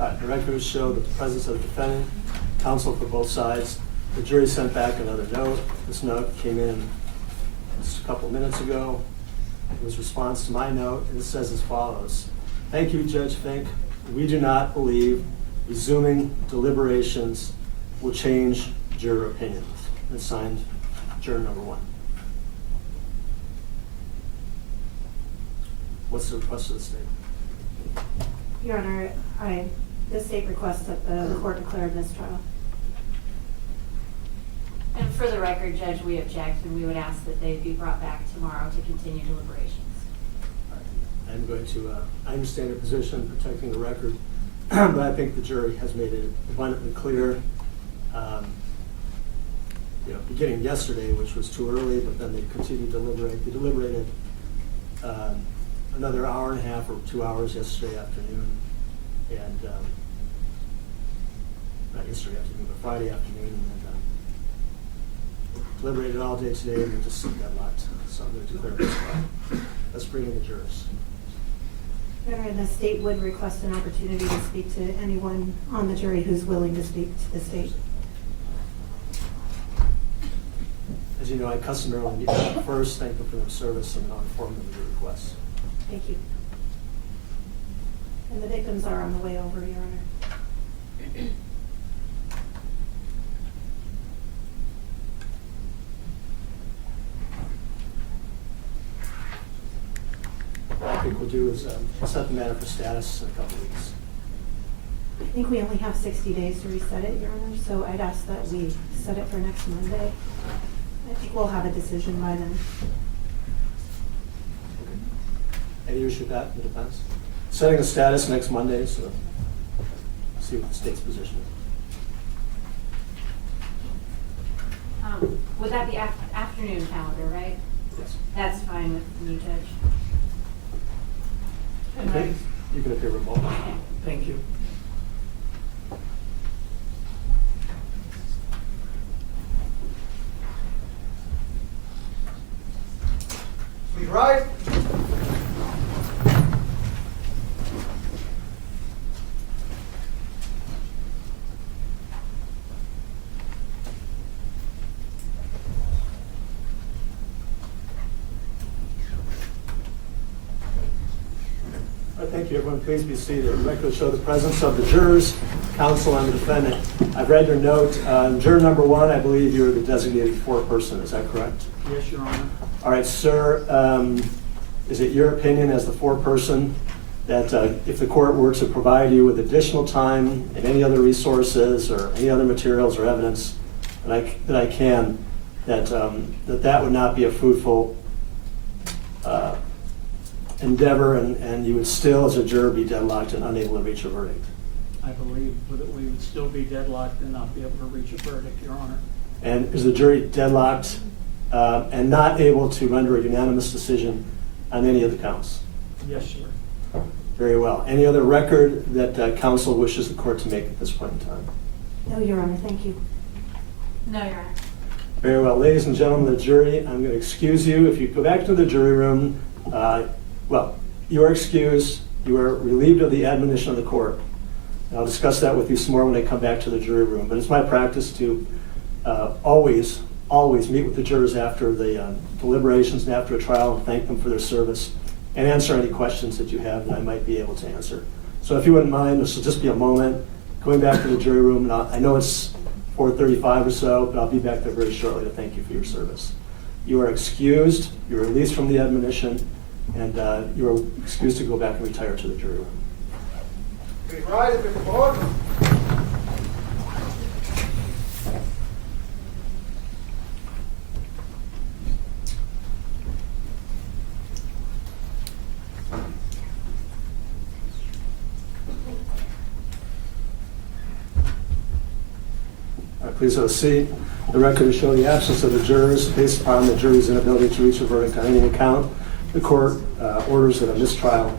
The records show that the presence of the defendant, counsel for both sides. The jury sent back another note. This note came in just a couple minutes ago. It was a response to my note, and it says as follows. Thank you, Judge Fink. We do not believe resuming deliberations will change juror opinions. It's signed juror number 1. What's the request of the state? Your Honor, the state requests that the court declare mistrial. And for the record, Judge, we object, and we would ask that they be brought back tomorrow to continue deliberations. I'm going to, I understand your position, protecting the record, but I think the jury has made it abundantly clear. Beginning yesterday, which was too early, but then they continued to deliberate. They deliberated another hour and a half or 2 hours yesterday afternoon, and not yesterday afternoon, but Friday afternoon, and deliberated all day today, and then just deadlocked. So I'm going to declare this trial. Let's bring in the jurors. Your Honor, the state would request an opportunity to speak to anyone on the jury who's willing to speak to the state. As you know, I customarily meet them first, thank them for their service, and I'll inform them of your requests. Thank you. And the victims are on the way over, Your Honor. What I think we'll do is set the matter for status in a couple of weeks. I think we only have 60 days to reset it, Your Honor, so I'd ask that we set it for next Monday. I think we'll have a decision by then. Any issue with that in the defense? Setting a status next Monday, so see what the state's position is. Would that be afternoon calendar, right? Yes. That's fine with me, Judge. Okay. You can appear remotely. Thank you. Please rise. All right, thank you, everyone. Please be seated. The record will show the presence of the jurors, counsel, and the defendant. I've read your note. Juror number 1, I believe you're the designated foreperson. Is that correct? Yes, Your Honor. All right, sir. Is it your opinion as the foreperson that if the court were to provide you with additional time and any other resources or any other materials or evidence that I can, that would not be a fruitful endeavor, and you would still, as a juror, be deadlocked and unable to reach a verdict? I believe that we would still be deadlocked and not be able to reach a verdict, Your Honor. And is the jury deadlocked and not able to render a unanimous decision on any of the counts? Yes, sir. Very well. Any other record that counsel wishes the court to make at this point in time? No, Your Honor, thank you. No, Your Honor. Very well. Ladies and gentlemen of the jury, I'm going to excuse you. If you go back to the jury room, you are excused. You are relieved of the admonition of the court. And I'll discuss that with you some more when I come back to the jury room. But it's my practice to always meet with the jurors after the deliberations and after a trial and thank them for their service and answer any questions that you have that I might be able to answer. So if you wouldn't mind, this will just be a moment. Going back to the jury room, and I know it's 4:35 or so, but I'll be back there very shortly to thank you for your service. You are excused. You're released from the admonition, and you are excused to go back and retire to the jury room. Please rise, Mr. Board. Please have a seat. The record will show the absence of the jurors based upon the jury's inability to reach a verdict on any account. The court orders that a mistrial,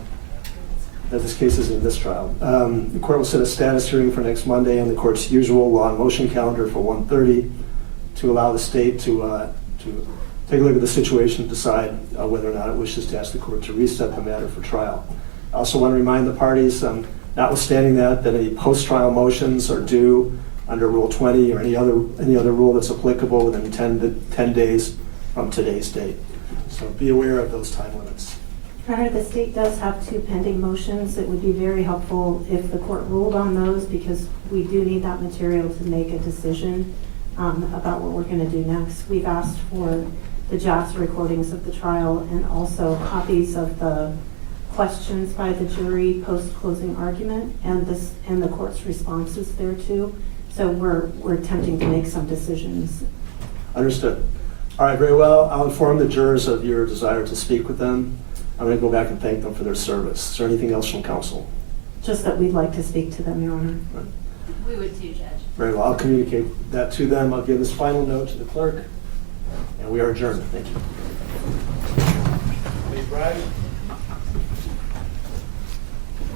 that this case is a mistrial. The court will set a status hearing for next Monday on the court's usual law and motion calendar for 1:30 to allow the state to take a look at the situation and decide whether or not it wishes to ask the court to reset the matter for trial. I also want to remind the parties Notwithstanding that, any post-trial motions are due under Rule 20 or any other rule that's applicable within 10 days from today's date. So be aware of those time limits. Your Honor, the state does have 2 pending motions. It would be very helpful if the court ruled on those, because we do need that material to make a decision about what we're going to do next. We've asked for the JAS recordings of the trial and also copies of the questions by the jury post-closing argument and the court's responses thereto. So we're attempting to make some decisions. Understood. All right, very well. I'll inform the jurors of your desire to speak with them. I'm going to go back and thank them for their service. Is there anything else from counsel? Just that we'd like to speak to them, Your Honor. Right. We would too, Judge. Very well. I'll communicate that to them. I'll give this final note to the clerk, and we are adjourned. Thank you. Please rise.